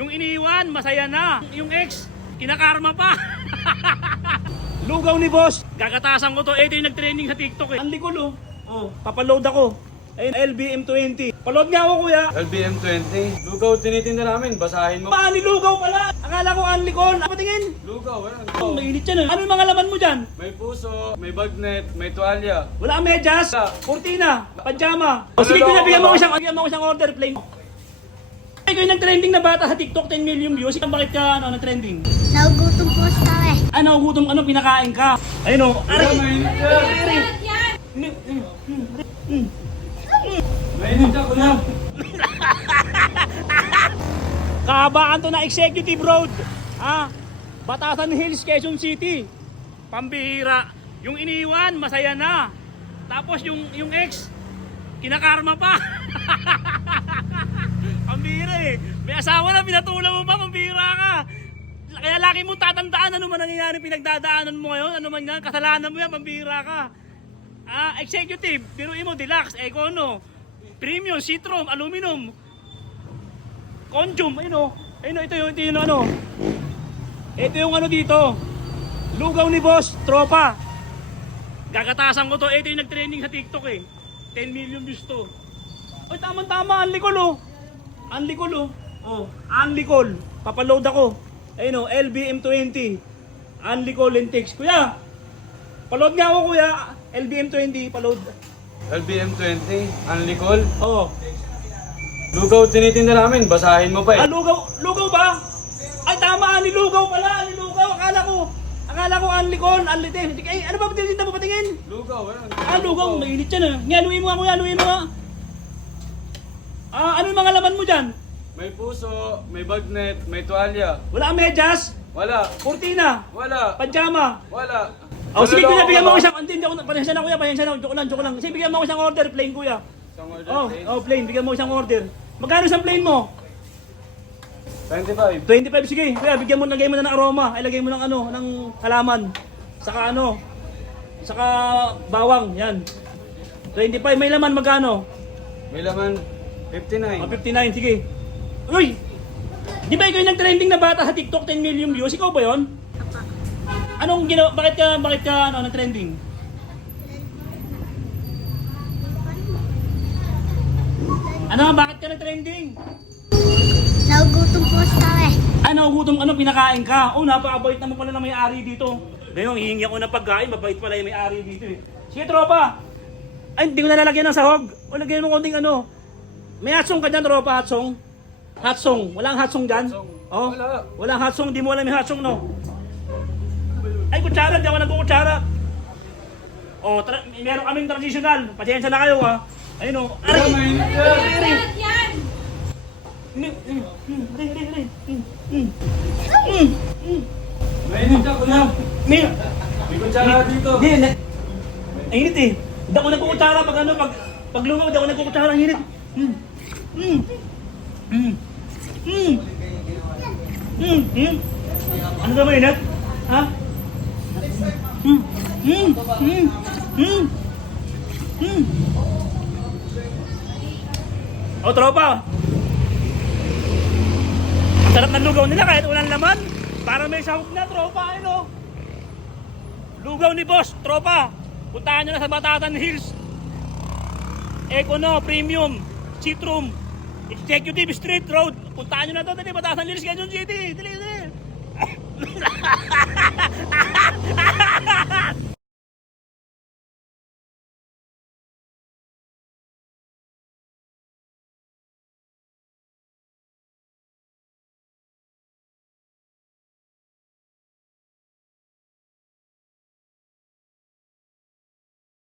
Yung iniwan, masaya na. Yung ex, kinakarma pa. Lugaw ni boss. Gagatasan ko to. Ito yung nag-trending sa TikTok eh. Ang likol oh. Oh, papaload ako. Ayun, LBM20. Paload nga ako kuya. LBM20. Lugaw tinitinda namin, basahin mo. Paani lugaw pala? Akala ko unlikol. Patingin. Lugaw, ayan. Oh, mainit yan eh. Ano yung mga laman mo dyan? May puso, may bagnet, may tuwalya. Wala kang medyas, Wala. kurtina, pajama. O sige, bigyan mo ko isang order plain. Ikaw yung nag-trending na bata sa TikTok, 10 million views. Bakit ka nag-trending? Nagugutom po kami. Ano, gutom, pinakain ka? Ayun o. Aray! Mainit yan. Mainit yan, kuya. Kahabaan to na Executive Road. Batasan Hills, Quezon City. Pambihira. Yung iniwan, masaya na. Tapos yung ex, kinakarma pa. Pambihira eh. May asawa na, pinatulang mo pa, pambihira ka. Kaya laki mong tatandaan ano man nangyayari pinagdadaanan mo ngayon. Ano man yan, kasalanan mo yan, pambihira ka. Executive, biruin mo, deluxe, econo, premium, citron, aluminum, conjum, ito yung ano. Ito yung ano dito. Lugaw ni boss, tropa. Gagatasan ko to. Ito yung nag-trending sa TikTok eh. 10 million views to. Ay, tama-tama, unlikol oh. Unlikol oh. Oh, unlikol. Papaload ako. Ayun oh, LBM20. Unlikol and text. Kuya, paload nga ako kuya. LBM20, paload. LBM20, unlikol. Oo. Lugaw tinitinda namin, basahin mo pa eh. Lugaw ba? Ay tama, nilugaw pala, nilugaw. Akala ko unlikol, unlitin. Ay, ano ba tinitinda mo patingin? Lugaw, ayan. Lugaw, mainit yan ah. Ngaluin mo nga kuya, haluin mo nga. Ano yung mga laman mo dyan? May puso, may bagnet, may tuwalya. Wala kang medyas, Wala. kurtina, Wala. pajama. Wala. Sige kuya, bigyan mo ko ka isang, hindi ako, pasensya na kuya, pasensya na, joke lang. Sige, bigyan mo ko isang order, plain kuya. ba? Isang order, please. Plain, bigyan mo ko isang order. Magkano isang plain mo? 25. 25, sige. Kuya, bigyan mo, lagay mo na ng aroma. Ay, lagay mo ng ng halaman. Saka bawang, yan. 25, may laman magkano? May laman, 59. 59, sige. Uy! Di ba ikaw yung nag-trending na bata sa TikTok, 10 million views? Ikaw ba yun? Anong ginawa? Bakit ka nag-trending? Bakit ka nag-trending? Nagugutom po kami. Gutom, pinakain ka? Oh, napakabait naman pala na may-ari dito. Ngayon, hihingi ako ng pagkain, mabait pala yung may-ari dito eh. Sige, tropa! Ay, hindi ko nalalagyan ng sahog. O, lagyan mo konting May hatsong ka dyan, tropa, hatsong? Hatsong. Walang hatsong dyan? Oh? Wala. Walang hatsong, di mo alam yung hatsong, no? Ay, kutsara, di ako nagkukutsara. Oh, meron kaming traditional. Pasensya na kayo, ha? Ayun, oh. Aray! Mainit yan. Mainit yan, kuya. May kutsara dito. Init eh. Hindi ako nagkukutsara pag lumaw, hindi ako nagkukutsara, ang init. Ano ba mainit? Ha? O tropa. Ang sarap ng lugaw nila kahit walang laman. Para may sahog na tropa, Lugaw ni boss, tropa. Puntahan nyo na sa Batasan Hills. Econo, Premium, Citrum, Executive Street Road. Puntahan nyo na to, dali, Batasan Hills, Quezon City. Dali.